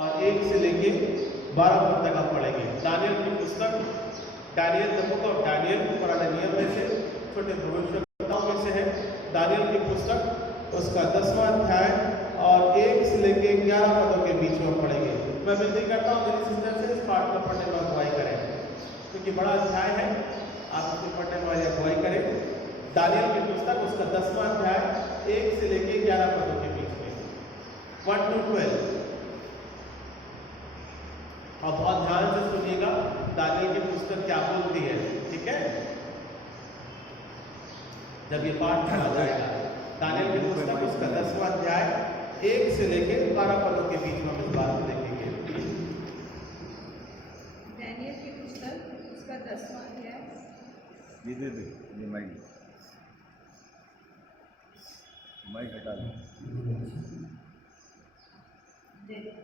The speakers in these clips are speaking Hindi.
1 से लेके 12 पद तक आप पढ़ेंगे। दानियल की पुस्तक, Daniel the book of Daniel पुराने नियम में से, छोटे भविष्यवक्ताओं में से है। दानियल की पुस्तक उसका 10वां अध्याय और 1 से लेके 11 पदों के बीच में पढ़ेंगे। मैं विनती करता हूँ मेरी सिस्टर से इस पाठ को पढ़ने में अगुवाई करें, क्योंकि बड़ा अध्याय है, आप इसको पढ़ने वाले अगुवाई करें। दानियल की पुस्तक उसका 10वां अध्याय 1 से लेके 11 पदों के बीच में, 1 to 12। और बहुत ध्यान से सुनिएगा दानियल की पुस्तक क्या बोलती है, ठीक है? जब ये पाठ पढ़ा जाएगा, दानियल की पुस्तक उसका 10वां अध्याय 1 से लेकर 12 पदों के बीच में हम इस बात को देखेंगे। दानियल की पुस्तक उसका 10वां अध्याय। माइक हटा दो।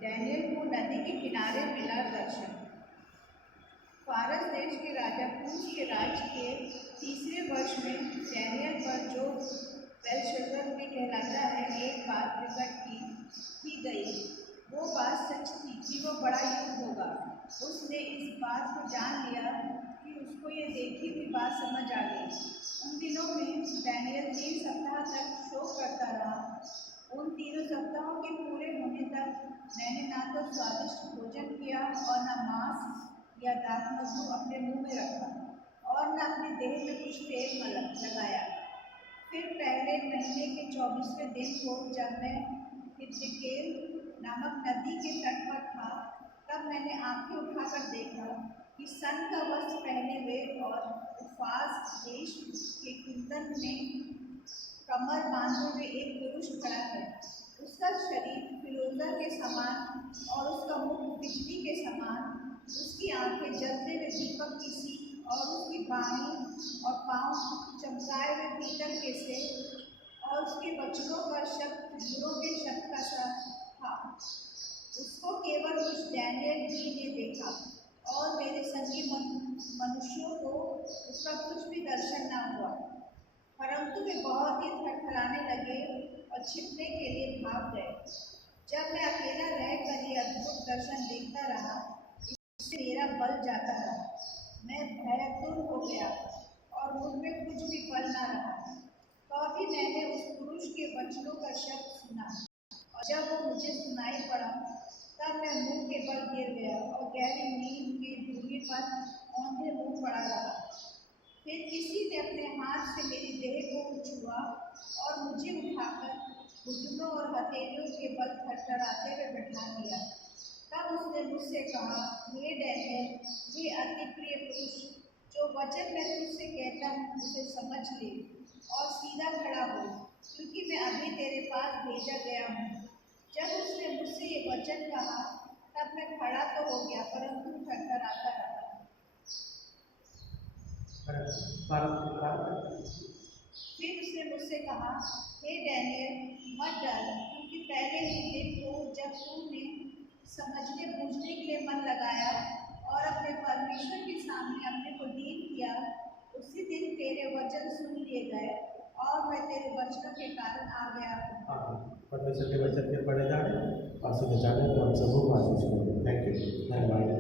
दानियल को नदी के किनारे मिला दर्शन। फारस देश के राजा कूश के राज्य के 3रे वर्ष में दानियल पर, जो बेलशस्सर भी कहलाता है, एक बात प्रकट की गई। वो बात सच थी कि वो बड़ा युद्ध होगा। उसने इस बात को जान लिया कि उसको ये देखी हुई बात समझ आ गई। उन दिनों में दानियल 3 सप्ताह तक शोक करता रहा। उन 3 सप्ताहों के पूरे होने तक मैंने ना तो स्वादिष्ट भोजन किया और न मांस या दाखमधु अपने मुंह में रखा और न अपनी देह में कुछ तेल लगाया। फिर पहले महीने के 24वें दिन को, जब मैं हिद्देकेल नामक नदी के तट पर था, तब मैंने आंखें उठाकर देखा कि सन का वस्त्र पहने हुए और उफाज देश के कुंदन में कमर बांधे हुए एक पुरुष खड़ा है। उसका शरीर फिरोजा के समान और उसका मुख बिजली के समान, उसकी आंखें जलते हुए दीपक की सी और उसकी बाहें और पांव चमकाए हुए पीतल के से, और उसके वचनों का शब्द धूलों के शब्द का सा था। उसको केवल उस दानियल ही ने देखा और मेरे संगी मनुष्यों को उसका कुछ भी दर्शन न हुआ, परंतु वे बहुत ही थरथराने लगे और छिपने के लिए भाग गए। जब मैं अकेला रहकर ये अद्भुत दर्शन देखता रहा, इससे मेरा बल जाता रहा। मैं भयतुर हो गया और मुझ में कुछ भी बल न रहा। तो भी मैंने उस पुरुष के वचनों का शब्द सुना, और जब वो मुझे सुनाई पड़ा, तब मैं मुंह के बल गिर गया और गहरी नींद की धूली पर औंधे मुंह पड़ा रहा। फिर किसी ने अपने हाथ से मेरी देह को छुआ और मुझे उठाकर घुटनों और हथेलियों के बल थरथराते हुए बैठा दिया। तब उसने मुझसे कहा, हे दानियल, हे अति प्रिय पुरुष, जो वचन मैं तुझसे कहता हूँ उसे समझ ले और सीधा खड़ा हो, क्योंकि मैं अभी तेरे पास भेजा गया हूँ। जब उसने मुझसे ये वचन कहा, तब मैं खड़ा तो हो गया, परंतु थरथराता रहा। फिर उसने मुझसे कहा, हे दानियल, मत डर, क्योंकि पहले ही दिन को, जब तुमने समझने बूझने के लिए मन लगाया और अपने परमेश्वर के सामने अपने को दीन किया, उसी दिन तेरे वचन सुन लिए गए और मैं तेरे वचनों के कारण आ गया हूँ। परमेश्वर के वचन के पढ़े जाने, आंसू बचाने को हम सबको आशीष करें। थैंक यू, धन्यवाद।